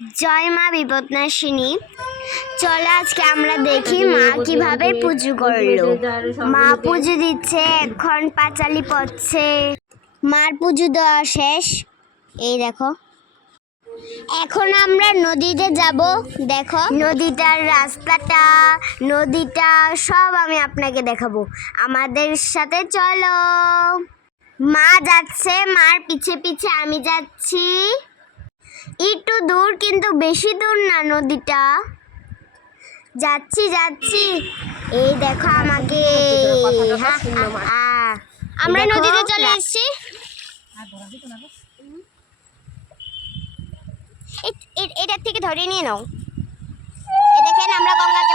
জয় মা বিপদনাশিনী। চলো আজকে আমরা দেখি মা কীভাবে পুজো করল। মা পুজো দিচ্ছে, এখন পাঁচালি পড়ছে। মার পুজো দেওয়া শেষ। এই দেখো। এখন আমরা নদীতে যাব, দেখো। নদীটার রাস্তাটা, নদীটা সব আমি আপনাকে দেখাবো। আমাদের সাথে চলো। মা যাচ্ছে, মার পিছে পিছে আমি যাচ্ছি। একটু দূর কিন্তু বেশি দূর না নদীটা। যাচ্ছি যাচ্ছি। এই দেখো আমাকে। আমরা নদীতে চলে এসেছি। এটার থেকে ধরে নিয়ে নাও। এ দেখেন আমরা গঙ্গাকে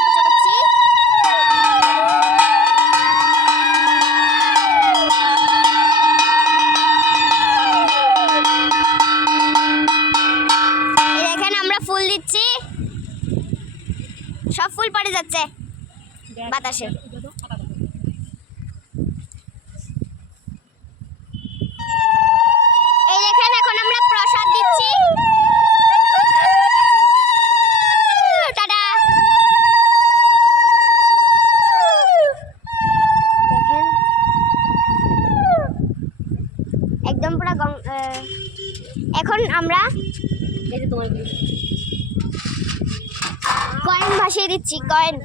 দিচ্ছি। সব ফুল পড়ে যাচ্ছে। বাতাসে। এই এখন আমরা প্রসাদ দিচ্ছি। একদম এখন আমরা ভাসিয়ে দিচ্ছি কয়েন।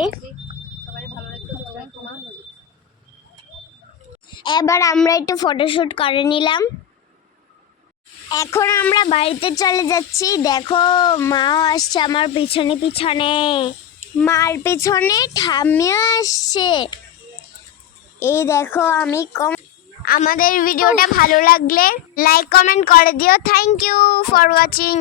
এই এবার আমরা একটু ফটোশ্যুট করে নিলাম। এখন আমরা বাড়িতে চলে যাচ্ছি। দেখো মাও আসছে আমার পিছনে পিছনে। মার পিছনে ঠাম্মিও আসছে। এই দেখো আমি কম আমাদের ভিডিওটা ভালো লাগলে লাইক কমেন্ট করে দিও। Thank you for watching